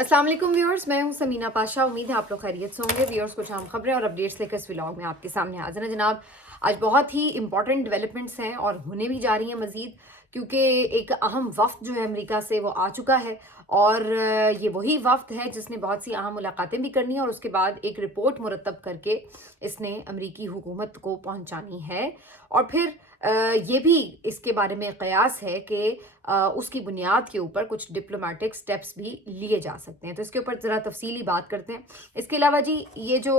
अस्सलाम वालेकुम व्यूअर्स, मैं हूं समीना पाशा। उम्मीद है आप लोग खैरियत से होंगे। व्यूअर्स, कुछ अहम खबरें और अपडेट्स लेकर इस व्लॉग में आपके सामने हाजिर हैं जनाब। आज बहुत ही इंपॉर्टेंट डेवलपमेंट्स हैं और होने भी जा रही हैं मज़ीद, क्योंकि एक अहम वफ्द जो है अमेरिका से वो आ चुका है। और ये वही वफ्द है जिसने बहुत सी अहम मुलाकातें भी करनी है और उसके बाद एक रिपोर्ट मुरतब करके इसने अमेरिकी हुकूमत को पहुंचानी है। और फिर ये भी इसके बारे में कयास है कि उसकी बुनियाद के ऊपर कुछ डिप्लोमेटिक स्टेप्स भी लिए जा सकते हैं। तो इसके ऊपर ज़रा तफसीली बात करते हैं। इसके अलावा जी, ये जो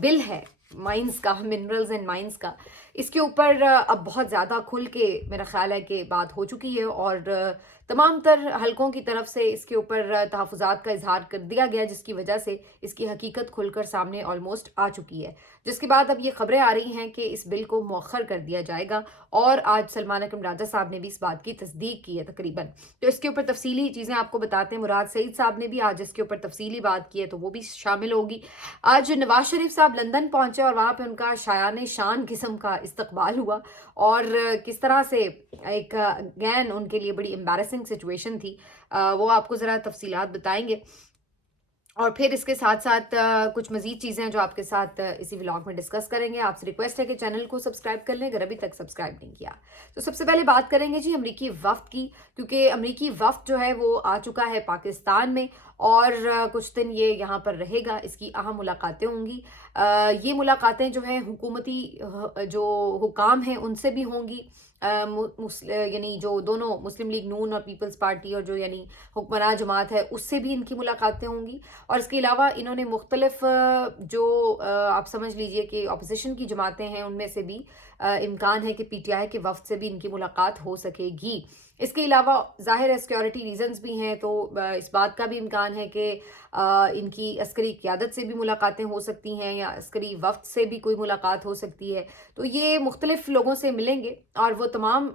बिल है माइंस का, मिनरल्स एंड माइंस का, इसके ऊपर अब बहुत ज़्यादा खुल के मेरा ख्याल है कि बात हो चुकी है और तमाम तर हलकों की तरफ से इसके ऊपर तहफ़्फ़ुज़ात का इजहार कर दिया गया, जिसकी वजह से इसकी हकीकत खुलकर सामने ऑलमोस्ट आ चुकी है। जिसके बाद अब ये खबरें आ रही हैं कि इस बिल को मौखर कर दिया जाएगा और आज सलमान अकरम राजा साहब ने भी इस बात की तस्दीक की है तकरीबन। तो इसके ऊपर तफसीली चीज़ें आपको बताते हैं। मुराद सईद साहब ने भी आज इसके ऊपर तफसीली बात की है, तो वो भी शामिल होगी। आज नवाज शरीफ साहब लंदन पहुंचे और वहाँ पे उनका शायान शान किस्म का इस्तकबाल हुआ और किस तरह से एक गैन उनके लिए बड़ी एम्बैरेसिंग सिचुएशन थी, वो आपको ज़रा तफसीलात बताएंगे। और फिर इसके साथ साथ कुछ मज़ीद चीज़ें जो आपके साथ इसी व्लॉग में डिस्कस करेंगे। आपसे रिक्वेस्ट है कि चैनल को सब्सक्राइब कर लें अगर अभी तक सब्सक्राइब नहीं किया। तो सबसे पहले बात करेंगे जी अमरीकी वफ़द की, क्योंकि अमरीकी वफ़द जो है वो आ चुका है पाकिस्तान में और कुछ दिन ये यहाँ पर रहेगा। इसकी अहम मुलाकातें होंगी। ये मुलाकातें जो हैं हुकूमती जो हुकाम हैं उनसे भी होंगी, यानी जो दोनों मुस्लिम लीग नून और पीपल्स पार्टी और जो यानी हुक्मरान जमात है उससे भी इनकी मुलाकातें होंगी। और इसके अलावा इन्होंने मुख्तलिफ जो आप समझ लीजिए कि अपोजिशन की जमातें हैं उनमें से भी इम्कान है कि पीटीआई के वफ्द से भी इनकी मुलाकात हो सकेगी। इसके अलावा ज़ाहिर है सिक्योरिटी रीजंस भी हैं, तो इस बात का भी इम्कान है कि इनकी अस्करी क़यादत से भी मुलाकातें हो सकती हैं या अस्करी वफ्द से भी कोई मुलाकात हो सकती है। तो ये मुख्तलिफ लोगों से मिलेंगे और वो तमाम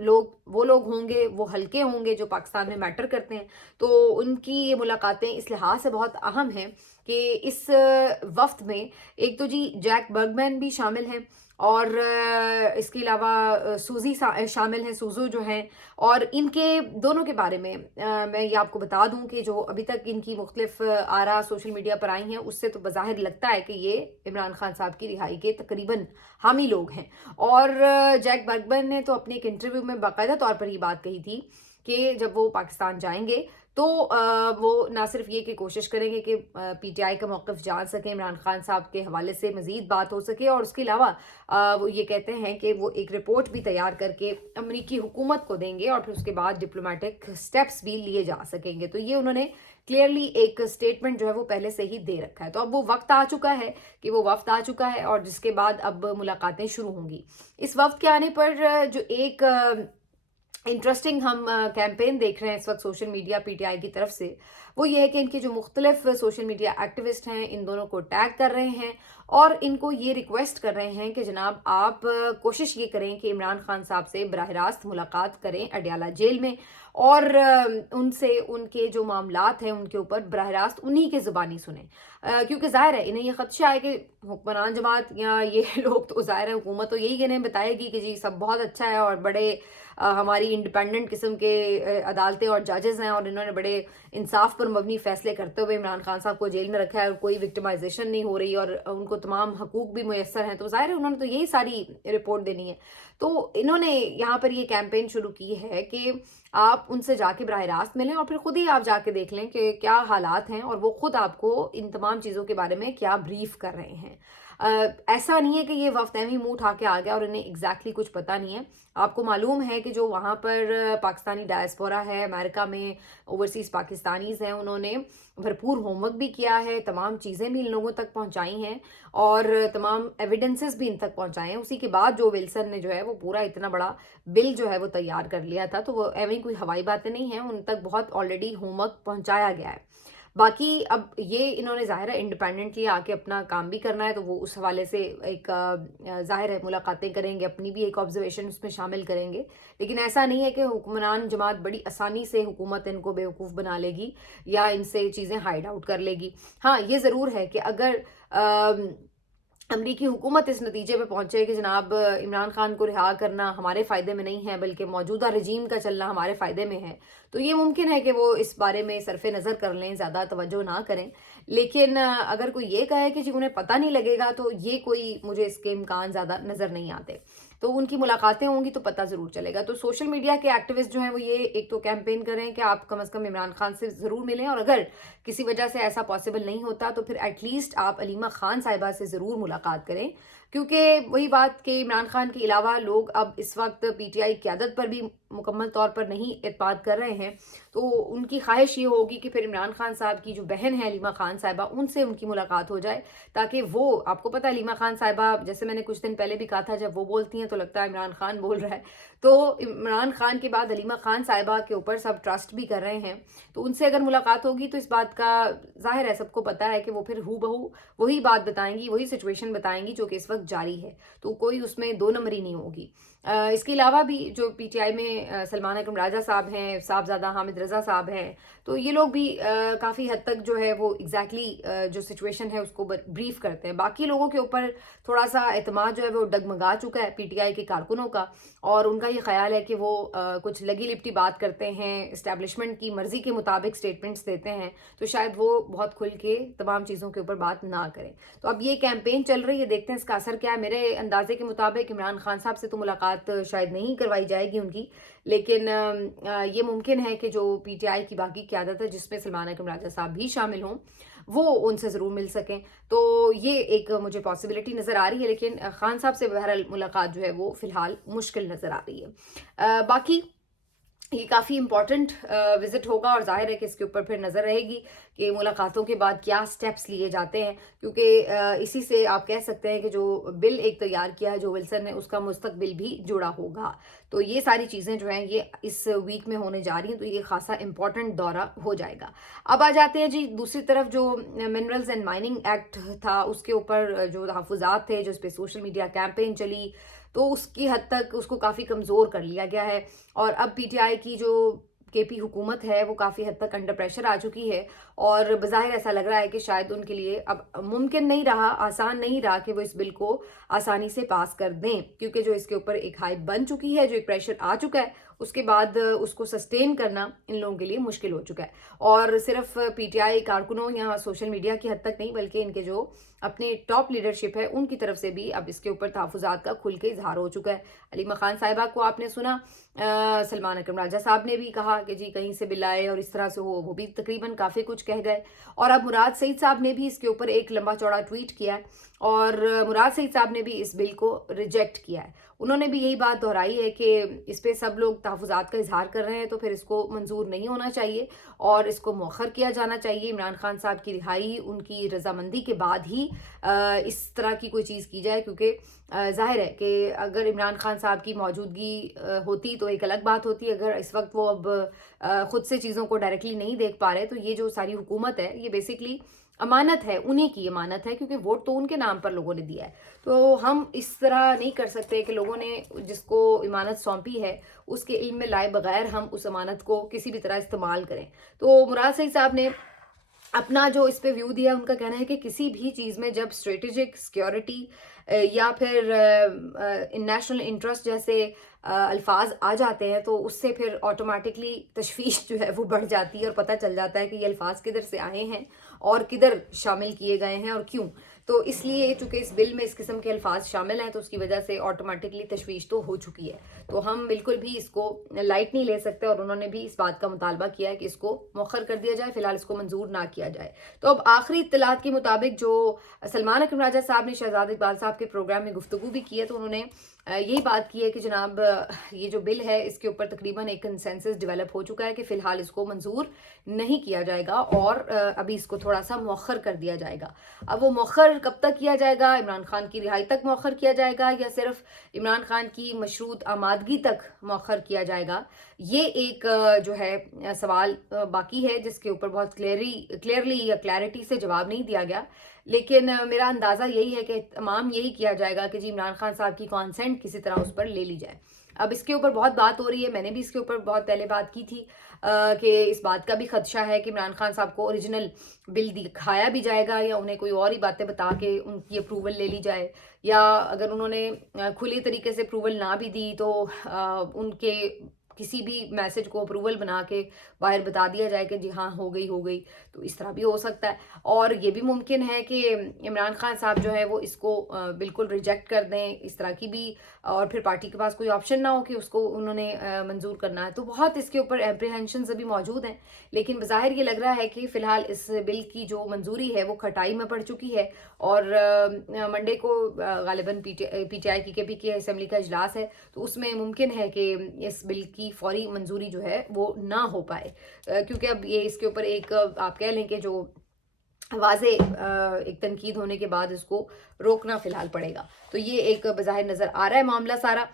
लोग होंगे, वो हल्के होंगे जो पाकिस्तान में मैटर करते हैं। तो उनकी ये मुलाकातें इस लिहाज से बहुत अहम हैं कि इस वफ्द में एक तो जी जैक बर्गमैन भी शामिल हैं और इसके अलावा सूजी शामिल हैं, सूजो जो हैं। और इनके दोनों के बारे में मैं ये आपको बता दूं कि जो अभी तक इनकी मुख्तलिफ आरा सोशल मीडिया पर आई हैं उससे तो बज़ाहिर लगता है कि ये इमरान खान साहब की रिहाई के तकरीबन हामी लोग हैं। और जैक बर्गमैन ने तो अपने एक इंटरव्यू में बाकायदा तौर पर ये बात कही थी कि जब वो पाकिस्तान जाएंगे तो वो ना सिर्फ ये कि कोशिश करेंगे कि पीटीआई का मौक़िफ़ जान सकें, इमरान खान साहब के हवाले से मज़ीद बात हो सके, और उसके अलावा वो ये कहते हैं कि वो एक रिपोर्ट भी तैयार करके अमेरिकी हुकूमत को देंगे और फिर उसके बाद डिप्लोमेटिक स्टेप्स भी लिए जा सकेंगे। तो ये उन्होंने क्लियरली एक स्टेटमेंट जो है वो पहले से ही दे रखा है। तो अब वो वक्त आ चुका है कि वो वफ्द आ चुका है और जिसके बाद अब मुलाकातें शुरू होंगी। इस वफ्द के आने पर जो एक इंटरेस्टिंग हम कैंपेन देख रहे हैं इस वक्त सोशल मीडिया पीटीआई की तरफ से, वो ये है कि इनके जो मुख्तलिफ सोशल मीडिया एक्टिविस्ट हैं इन दोनों को टैग कर रहे हैं और इनको ये रिक्वेस्ट कर रहे हैं कि जनाब आप कोशिश ये करें कि इमरान खान साहब से बराह रास्त मुलाकात करें अडयाला जेल में और उनसे उनके जो मामलात हैं उनके ऊपर बराह रास्त उन्हीं के ज़ुबानी सुने, क्योंकि ज़ाहिर है इन्हें ये खदशा है कि हुक्मरान जमात या ये लोग तो ज़ाहिर है हुकूमत तो यही इन्हें बताएगी कि जी सब बहुत अच्छा है और बड़े हमारी इंडिपेंडेंट किस्म के अदालतें और जजेस हैं और इन्होंने बड़े इंसाफ पर मबनी फैसले करते हुए इमरान खान साहब को जेल में रखा है और कोई विक्टिमाइजेशन नहीं हो रही और उनको तमाम हकूक भी मुयसर हैं। तो ज़ाहिर है उन्होंने तो यही सारी रिपोर्ट देनी है। तो इन्होंने यहाँ पर ये कैंपेन शुरू की है कि आप उनसे जाके बराह रास्त मिलें और फिर खुद ही आप जाके देख लें कि क्या हालात हैं और वो खुद आपको इन तमाम चीज़ों के बारे में क्या ब्रीफ कर रहे हैं। ऐसा नहीं है कि ये वफ्द एवं मुंह उठा के आ गया और इन्हें एग्जैक्टली कुछ पता नहीं है। आपको मालूम है कि जो वहाँ पर पाकिस्तानी डायस्पोरा है अमेरिका में, ओवरसीज़ पाकिस्तानीज़ हैं, उन्होंने भरपूर होमवर्क भी किया है, तमाम चीज़ें भी इन लोगों तक पहुँचाई हैं और तमाम एविडेंसेस भी इन तक पहुँचाए हैं। उसी के बाद जो विल्सन ने जो है वो पूरा इतना बड़ा बिल जो है वो तैयार कर लिया था। तो वो एवं कोई हवाई बातें नहीं हैं, उन तक बहुत ऑलरेडी होमवर्क पहुँचाया गया है। बाकी अब ये इन्होंने ज़ाहिर है इंडिपेंडेंटली आके अपना काम भी करना है, तो वो उस हवाले से एक ज़ाहिर है मुलाकातें करेंगे, अपनी भी एक ऑब्जर्वेशन उसमें शामिल करेंगे। लेकिन ऐसा नहीं है कि हुक्मरान जमात बड़ी आसानी से हुकूमत इनको बेवकूफ़ बना लेगी या इनसे चीज़ें हाइड आउट कर लेगी। हाँ, ये ज़रूर है कि अगर अमरीकी हुकूमत इस नतीजे पे पहुंचे कि जनाब इमरान खान को रिहा करना हमारे फ़ायदे में नहीं है बल्कि मौजूदा रजीम का चलना हमारे फ़ायदे में है, तो ये मुमकिन है कि वो इस बारे में सरफ़ नज़र कर लें, ज़्यादा तवज्जो ना करें। लेकिन अगर कोई ये कहे कि जी उन्हें पता नहीं लगेगा, तो ये कोई मुझे इसके इम्कान ज़्यादा नज़र नहीं आते। तो उनकी मुलाकातें होंगी तो पता ज़रूर चलेगा। तो सोशल मीडिया के एक्टिविस्ट जो हैं वो ये एक तो कैंपेन करें कि आप कम से कम इमरान खान से ज़रूर मिलें, और अगर किसी वजह से ऐसा पॉसिबल नहीं होता तो फिर एटलीस्ट आप अलीमा खान साहिबा से ज़रूर मुलाकात करें, क्योंकि वही बात कि इमरान खान के अलावा लोग अब इस वक्त पीटीआई क़यादत पर भी मुकम्मल तौर पर नहीं एतमाद कर रहे हैं। तो उनकी ख्वाहिश ये होगी कि फिर इमरान खान साहब की जो बहन है अलीमा खान साहिबा, उनसे उनकी मुलाकात हो जाए, ताकि वो, आपको पता है अलीमा खान साहिबा, जैसे मैंने कुछ दिन पहले भी कहा था, जब वो बोलती हैं तो लगता है इमरान खान बोल रहा है। तो इमरान खान के बाद अलीमा खान साहिबा के ऊपर सब ट्रस्ट भी कर रहे हैं, तो उनसे अगर मुलाकात होगी तो इस बात का जाहिर है, सबको पता है कि वो फिर हू बहू वही बात बताएंगी, वही सिचुएशन बताएंगी जो कि इस वक्त जारी है। तो कोई उसमें दो नंबरी नहीं होगी। इसके अलावा भी जो पीटीआई में सलमान अकरम राजा साहब हैं, साहबजादा हामिद रज़ा साहब हैं, तो ये लोग भी काफ़ी हद तक जो है वो एग्जैक्टली जो सिचुएशन है उसको ब्रीफ करते हैं। बाकी लोगों के ऊपर थोड़ा सा एतमाद जो है वो डगमगा चुका है पीटीआई के कारकुनों का, और उनका ये ख्याल है कि वो कुछ लगी लिपटी बात करते हैं, इस्टेब्लिशमेंट की मर्ज़ी के मुताबिक स्टेटमेंट्स देते हैं, तो शायद वो बहुत खुल के तमाम चीज़ों के ऊपर बात ना करें। तो अब ये कैंपेन चल रही है, देखते हैं इसका असर क्या है। मेरे अंदाजे के मुताबिक इमरान खान साहब से तो मुलाकात शायद नहीं करवाई जाएगी उनकी, लेकिन ये मुमकिन है कि जो पीटीआई की बाकी क़यादत है, जिसमें सलमान अकरम राजा साहब भी शामिल हों, वो उनसे ज़रूर मिल सकें। तो ये एक मुझे पॉसिबिलिटी नज़र आ रही है, लेकिन खान साहब से बहरहाल मुलाकात जो है वो फ़िलहाल मुश्किल नज़र आ रही है। बाकी ये काफ़ी इम्पॉर्टेंट विज़िट होगा, और ज़ाहिर है कि इसके ऊपर फिर नज़र रहेगी कि मुलाकातों के बाद क्या स्टेप्स लिए जाते हैं, क्योंकि इसी से आप कह सकते हैं कि जो बिल एक तैयार किया है जो विल्सन ने, उसका मुस्तकबिल भी जुड़ा होगा। तो ये सारी चीज़ें जो हैं ये इस वीक में होने जा रही हैं, तो ये खासा इम्पॉर्टेंट दौरा हो जाएगा। अब आ जाते हैं जी दूसरी तरफ, जो मिनरल्स एंड माइनिंग एक्ट था उसके ऊपर जो तहफ़्फ़ुज़ात थे, जो इस पर सोशल मीडिया कैंपेन चली, तो उसकी हद तक उसको काफ़ी कमज़ोर कर लिया गया है, और अब पीटीआई की जो केपी हुकूमत है वो काफ़ी हद तक अंडर प्रेशर आ चुकी है, और बज़ाहिर ऐसा लग रहा है कि शायद उनके लिए अब मुमकिन नहीं रहा, आसान नहीं रहा कि वो इस बिल को आसानी से पास कर दें, क्योंकि जो इसके ऊपर एक हाइप बन चुकी है, जो एक प्रेशर आ चुका है, उसके बाद उसको सस्टेन करना इन लोगों के लिए मुश्किल हो चुका है। और सिर्फ पीटीआई कारकुनों या सोशल मीडिया की हद तक नहीं, बल्कि इनके जो अपने टॉप लीडरशिप है उनकी तरफ से भी अब इसके ऊपर तहफ़्फ़ुज़ात का खुल के इजहार हो चुका है। अलीमा खान साहिबा को आपने सुना, सलमान अकरम राजा साहब ने भी कहा कि जी कहीं से बिल आए और इस तरह से हो, वो भी तकरीबन काफ़ी कुछ कह गए, और अब मुराद सईद साहब ने भी इसके ऊपर एक लंबा चौड़ा ट्वीट किया है, और मुराद सईद साहब ने भी इस बिल को रिजेक्ट किया है। उन्होंने भी यही बात दोहराई है कि इस पे सब लोग तहफ़्फ़ुज़ात का इजहार कर रहे हैं, तो फिर इसको मंजूर नहीं होना चाहिए और इसको मौखर किया जाना चाहिए। इमरान खान साहब की रिहाई उनकी रजामंदी के बाद ही इस तरह की कोई चीज़ की जाए, क्योंकि ज़ाहिर है कि अगर इमरान खान साहब की मौजूदगी होती तो एक अलग बात होती। अगर इस वक्त वो अब ख़ुद से चीज़ों को डायरेक्टली नहीं देख पा रहे, तो ये जो सारी हुकूमत है ये बेसिकली अमानत है, उन्हीं की अमानत है, क्योंकि वोट तो उनके नाम पर लोगों ने दिया है। तो हम इस तरह नहीं कर सकते कि लोगों ने जिसको इमानत सौंपी है उसके इल्म में लाए बगैर हम उस अमानत को किसी भी तरह इस्तेमाल करें। तो मुराद सईद साहब ने अपना जो इस पे व्यू दिया, उनका कहना है कि किसी भी चीज़ में जब स्ट्रेटेजिक सिक्योरिटी या फिर नेशनल इंटरेस्ट जैसे अल्फाज आ जाते हैं, तो उससे फिर ऑटोमेटिकली तशवीश जो है वो बढ़ जाती है, और पता चल जाता है कि ये अल्फाज किधर से आए हैं और किधर शामिल किए गए हैं और क्यों। तो इसलिए चूंकि इस बिल में इस किस्म के अल्फाज शामिल हैं, तो उसकी वजह से ऑटोमेटिकली तशवीश तो हो चुकी है। तो हम बिल्कुल भी इसको लाइट नहीं ले सकते, और उन्होंने भी इस बात का मुतालबा किया है कि इसको मौखर कर दिया जाए, फिलहाल इसको मंजूर ना किया जाए। तो अब आखिरी इत्तलात के मुताबिक जो सलमान अकरम राजा साहब ने शहजाद इकबाल साहब के प्रोग्राम में गुफ्तगू भी की है, तो उन्होंने यही बात की है कि जनाब ये जो बिल है इसके ऊपर तकरीबन एक कंसेंसस डेवलप हो चुका है कि फ़िलहाल इसको मंजूर नहीं किया जाएगा, और अभी इसको थोड़ा सा मौखर कर दिया जाएगा। अब वो मौखर कब तक किया जाएगा? इमरान खान की रिहाई तक मौखर किया जाएगा, या सिर्फ इमरान खान की मशरूत आमादगी तक मौखर किया जाएगा? ये एक जो है सवाल बाकी है, जिसके ऊपर बहुत क्लियरली या क्लैरिटी से जवाब नहीं दिया गया। लेकिन मेरा अंदाज़ा यही है कि तमाम यही किया जाएगा कि जी इमरान खान साहब की कॉन्सेंट किसी तरह उस पर ले ली जाए। اب اس کے اوپر بہت بات ہو رہی ہے, میں نے بھی اس کے اوپر بہت پہلے بات کی تھی کہ اس بات کا بھی خدشہ ہے کہ عمران خان صاحب کو اوریجنل بل دکھایا بھی جائے گا یا انہیں کوئی اور ہی باتیں بتا کے ان کی اپروول لے لی جائے, یا اگر انہوں نے کھلی طریقے سے اپروول نہ بھی دی تو ان کے کسی بھی میسج کو اپروول بنا کے باہر بتا دیا جائے کہ جی ہاں ہو گئی. تو اس طرح بھی ہو سکتا ہے, اور یہ بھی ممکن ہے کہ عمران خان صاحب جو ہے وہ اس کو بالکل ریجیکٹ کر دیں, اس طرح کی بھی, اور پھر پارٹی کے پاس کوئی آپشن نہ ہو کہ اس کو انہوں نے منظور کرنا ہے. تو بہت اس کے اوپر اپریہنشنز ابھی موجود ہیں, لیکن بظاہر یہ لگ رہا ہے کہ فی الحال اس بل کی جو منظوری ہے وہ کھٹائی میں پڑ چکی ہے, اور منڈے کو غالباً پی ٹی آئی کی کے اسمبلی کا اجلاس ہے, تو اس میں ممکن ہے کہ اس بل کی فوری منظوری جو ہے وہ نہ ہو پائے, کیونکہ اب یہ اس کے اوپر ایک آپ کہہ لیں کہ جو واضح ایک تنقید ہونے کے بعد اس کو روکنا فی الحال پڑے گا. تو یہ ایک بظاہر نظر آ رہا ہے معاملہ سارا.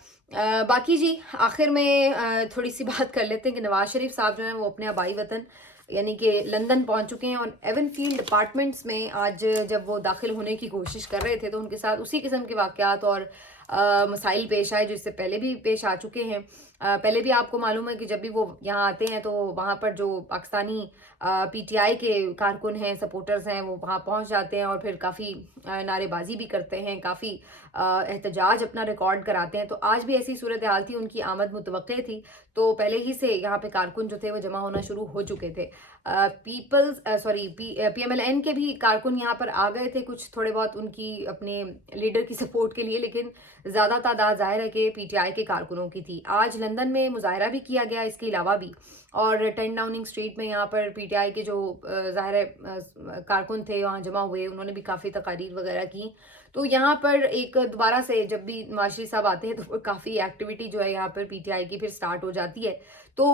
باقی جی آخر میں تھوڑی سی بات کر لیتے ہیں کہ نواز شریف صاحب جو ہیں وہ اپنے آبائی وطن یعنی کہ لندن پہنچ چکے ہیں, اور ایون فیلڈ اپارٹمنٹس میں آج جب وہ داخل ہونے کی کوشش کر رہے تھے تو ان کے ساتھ اسی قسم کے واقعات اور مسائل پیش آئے جو اس سے پہلے بھی پیش آ چکے ہیں. پہلے بھی آپ کو معلوم ہے کہ جب بھی وہ یہاں آتے ہیں تو وہاں پر جو پاکستانی پی ٹی آئی کے کارکن ہیں, سپورٹرز ہیں, وہ وہاں پہنچ جاتے ہیں اور پھر کافی نعرے بازی بھی کرتے ہیں, کافی احتجاج اپنا ریکارڈ کراتے ہیں. تو آج بھی ایسی صورتحال تھی, ان کی آمد متوقع تھی, تو پہلے ہی سے یہاں پہ کارکن جو تھے وہ جمع ہونا شروع ہو چکے تھے. پی ایم ایل این کے بھی کارکن یہاں پر آ گئے تھے, کچھ تھوڑے بہت ان کی اپنے لیڈر کی سپورٹ کے لیے, لیکن زیادہ تعداد ظاہر ہے کہ پی ٹی آئی کے کارکنوں کی تھی. آج لندن میں مظاہرہ بھی کیا گیا اس کے علاوہ بھی, اور 10 ڈاؤننگ اسٹریٹ میں یہاں پر پی ٹی آئی کے جو ظاہر کارکن تھے وہاں جمع ہوئے, انہوں نے بھی کافی تقاریر وغیرہ کی. تو یہاں پر ایک دوبارہ سے جب بھی نواز شریف صاحب آتے ہیں تو کافی ایکٹیویٹی جو ہے یہاں پر پی ٹی آئی کی پھر سٹارٹ ہو جاتی ہے. تو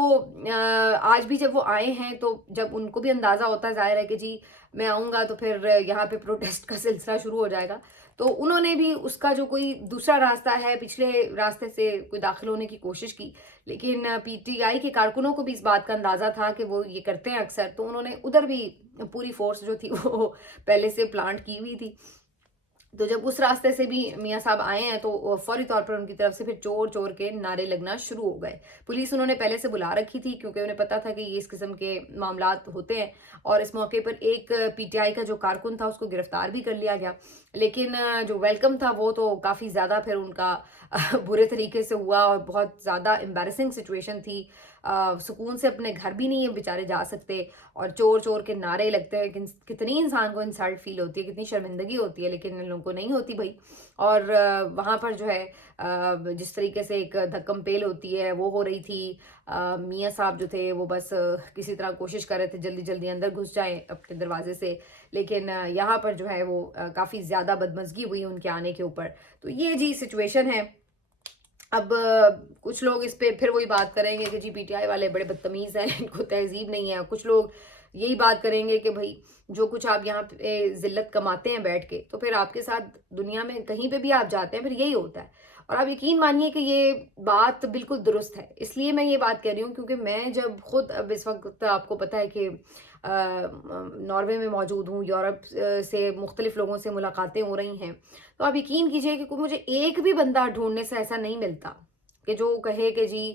آج بھی جب وہ آئے ہیں تو جب ان کو بھی اندازہ ہوتا ہے ظاہر ہے کہ جی میں آؤں گا تو پھر یہاں پہ پروٹیسٹ کا سلسلہ شروع ہو جائے گا, تو انہوں نے بھی اس کا جو کوئی دوسرا راستہ ہے پچھلے راستے سے کوئی داخل ہونے کی کوشش کی, لیکن پی ٹی آئی کے کارکنوں کو بھی اس بات کا اندازہ تھا کہ وہ یہ کرتے ہیں اکثر, تو انہوں نے ادھر بھی پوری فورس جو تھی وہ پہلے سے پلانٹ کی ہوئی تھی. تو جب اس راستے سے بھی میاں صاحب آئے ہیں تو فوری طور پر ان کی طرف سے پھر چور چور کے نعرے لگنا شروع ہو گئے. پولیس انہوں نے پہلے سے بلا رکھی تھی کیونکہ انہیں پتا تھا کہ یہ اس قسم کے معاملات ہوتے ہیں, اور اس موقع پر ایک پی ٹی آئی کا جو کارکن تھا اس کو گرفتار بھی کر لیا گیا, لیکن جو ویلکم تھا وہ تو کافی زیادہ پھر ان کا برے طریقے سے ہوا, اور بہت زیادہ امبیرسنگ سچویشن تھی. سکون سے اپنے گھر بھی نہیں بیچارے جا سکتے, اور چور چور کے نعرے لگتے ہیں. کتنی انسان کو انسلٹ فیل ہوتی ہے, کتنی شرمندگی ہوتی ہے, لیکن ان لوگوں کو نہیں ہوتی بھائی. اور وہاں پر جو ہے جس طریقے سے ایک دھکم پیل ہوتی ہے وہ ہو رہی تھی. میاں صاحب جو تھے وہ بس کسی طرح کوشش کر رہے تھے جلدی جلدی اندر گھس جائیں اپنے دروازے سے, لیکن یہاں پر جو ہے وہ کافی زیادہ بدمزگی ہوئی ان کے آنے کے اوپر. تو یہ جی سچویشن ہے. اب کچھ لوگ اس پہ پھر وہی بات کریں گے کہ جی پی ٹی آئی والے بڑے بدتمیز ہیں, ان کو تہذیب نہیں ہے. کچھ لوگ یہی بات کریں گے کہ بھائی جو کچھ آپ یہاں پہ ذلت کماتے ہیں بیٹھ کے, تو پھر آپ کے ساتھ دنیا میں کہیں پہ بھی آپ جاتے ہیں پھر یہی ہوتا ہے. اور آپ یقین مانیے کہ یہ بات بالکل درست ہے. اس لیے میں یہ بات کہہ رہی ہوں کیونکہ میں جب خود اب اس وقت آپ کو پتہ ہے کہ ناروے میں موجود ہوں, یورپ سے مختلف لوگوں سے ملاقاتیں ہو رہی ہیں, تو آپ یقین کیجئے کہ مجھے ایک بھی بندہ ڈھونڈنے سے ایسا نہیں ملتا کہ جو کہے کہ جی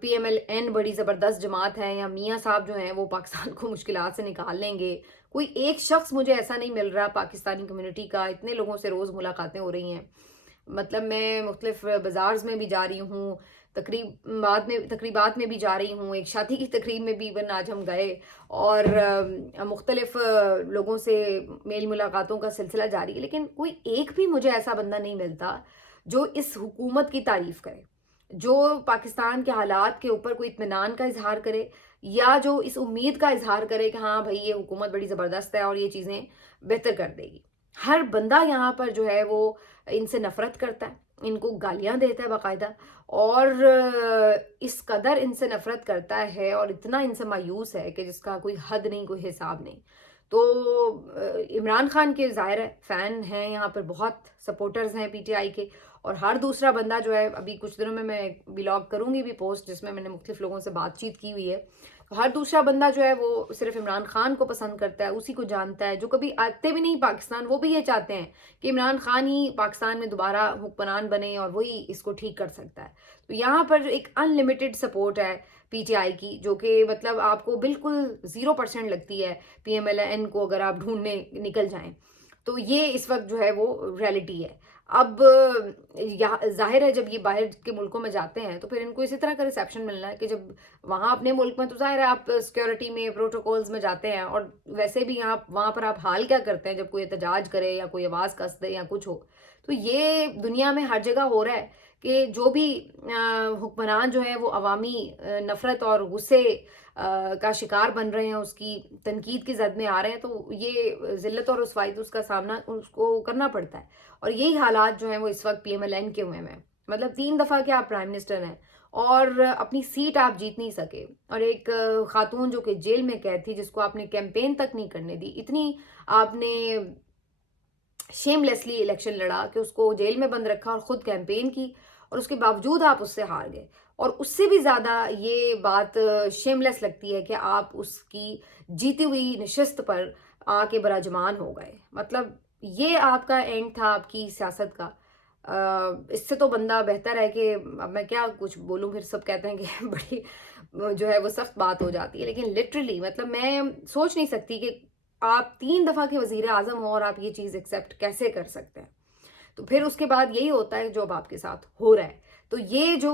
پی ایم ایل این بڑی زبردست جماعت ہے, یا میاں صاحب جو ہیں وہ پاکستان کو مشکلات سے نکال لیں گے. کوئی ایک شخص مجھے ایسا نہیں مل رہا پاکستانی کمیونٹی کا. اتنے لوگوں سے روز ملاقاتیں ہو رہی ہیں, مطلب میں مختلف بازارز میں بھی جا رہی ہوں, تقریبات میں بھی جا رہی ہوں, ایک شادی کی تقریب میں بھی ایون آج ہم گئے, اور مختلف لوگوں سے میل ملاقاتوں کا سلسلہ جاری ہے, لیکن کوئی ایک بھی مجھے ایسا بندہ نہیں ملتا جو اس حکومت کی تعریف کرے, جو پاکستان کے حالات کے اوپر کوئی اطمینان کا اظہار کرے, یا جو اس امید کا اظہار کرے کہ ہاں بھائی یہ حکومت بڑی زبردست ہے اور یہ چیزیں بہتر کر دے گی. ہر بندہ یہاں پر جو ہے وہ ان سے نفرت کرتا ہے, ان کو گالیاں دیتا ہے باقاعدہ, اور اس قدر ان سے نفرت کرتا ہے اور اتنا ان سے مایوس ہے کہ جس کا کوئی حد نہیں, کوئی حساب نہیں. تو عمران خان کے ظاہر ہے فین ہیں یہاں پر, بہت سپورٹرز ہیں پی ٹی آئی کے, اور ہر دوسرا بندہ جو ہے ابھی کچھ دنوں میں بلاگ کروں گی بھی پوسٹ جس میں نے مختلف لوگوں سے بات چیت کی ہوئی ہے, ہر دوسرا بندہ جو ہے وہ صرف عمران خان کو پسند کرتا ہے، اسی کو جانتا ہے. جو کبھی آتے بھی نہیں پاکستان وہ بھی یہ چاہتے ہیں کہ عمران خان ہی پاکستان میں دوبارہ حکمران بنے اور وہی اس کو ٹھیک کر سکتا ہے. تو یہاں پر ایک ان لمیٹڈ سپورٹ ہے پی ٹی آئی کی، جو کہ مطلب آپ کو بالکل 0% لگتی ہے پی ایم ایل این کو اگر آپ ڈھونڈنے نکل جائیں. تو یہ اس وقت جو ہے وہ ریئلٹی ہے. اب ظاہر ہے جب یہ باہر کے ملکوں میں جاتے ہیں تو پھر ان کو اسی طرح کا ریسیپشن ملنا ہے کہ جب وہاں اپنے ملک میں تو ظاہر ہے آپ سیکیورٹی میں پروٹوکولز میں جاتے ہیں، اور ویسے بھی یہاں وہاں پر آپ حال کیا کرتے ہیں جب کوئی احتجاج کرے یا کوئی آواز کس دے یا کچھ ہو. تو یہ دنیا میں ہر جگہ ہو رہا ہے کہ جو بھی حکمران جو ہیں وہ عوامی نفرت اور غصے کا شکار بن رہے ہیں، اس کی تنقید کی زد میں آ رہے ہیں، تو یہ ذلت اور رسوائی تو اس کا سامنا اس کو کرنا پڑتا ہے. اور یہی حالات جو ہیں وہ اس وقت پی ایم ایل این کے ہوئے ہیں. مطلب 3 دفعہ کے آپ پرائم منسٹر ہیں اور اپنی سیٹ آپ جیت نہیں سکے، اور ایک خاتون جو کہ جیل میں قید تھی جس کو آپ نے کیمپین تک نہیں کرنے دی، اتنی آپ نے شیم لیسلی الیکشن لڑا کہ اس کو جیل میں بند رکھا اور خود کیمپین کی، اور اس کے باوجود آپ اس سے ہار گئے. اور اس سے بھی زیادہ یہ بات شیم لیس لگتی ہے کہ آپ اس کی جیتی ہوئی نشست پر آ کے براجمان ہو گئے. مطلب یہ آپ کا اینڈ تھا آپ کی سیاست کا. اس سے تو بندہ بہتر ہے کہ اب میں کیا کچھ بولوں، پھر سب کہتے ہیں کہ بڑی جو ہے وہ سخت بات ہو جاتی ہے، لیکن لٹرلی مطلب میں سوچ نہیں سکتی کہ آپ 3 دفعہ کے وزیر اعظم ہوں اور آپ یہ چیز ایکسیپٹ کیسے کر سکتے ہیں. تو پھر اس کے بعد یہی ہوتا ہے جو اب آپ کے ساتھ ہو رہا ہے. تو یہ جو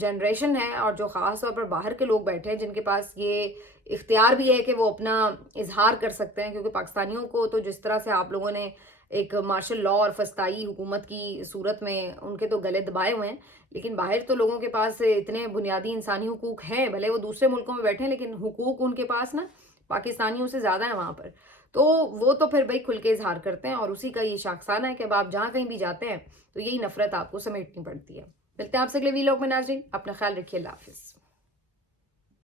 جنریشن ہے اور جو خاص طور پر باہر کے لوگ بیٹھے ہیں جن کے پاس یہ اختیار بھی ہے کہ وہ اپنا اظہار کر سکتے ہیں، کیونکہ پاکستانیوں کو تو جس طرح سے آپ لوگوں نے ایک مارشل لا اور فسطائی حکومت کی صورت میں ان کے تو گلے دبائے ہوئے ہیں، لیکن باہر تو لوگوں کے پاس اتنے بنیادی انسانی حقوق ہیں، بھلے وہ دوسرے ملکوں میں بیٹھے ہیں لیکن حقوق ان کے پاس نا پاکستانیوں سے زیادہ ہیں وہاں پر. تو وہ تو پھر بھائی کھل کے اظہار کرتے ہیں، اور اسی کا یہ شاخسانہ ہے کہ اب آپ جہاں کہیں بھی جاتے ہیں تو یہی نفرت آپ کو سمیٹنی پڑتی ہے. ملتے ہیں آپ سے اگلے ویلاگ میں ناظرین، اپنا خیال رکھیے. اللہ حافظ.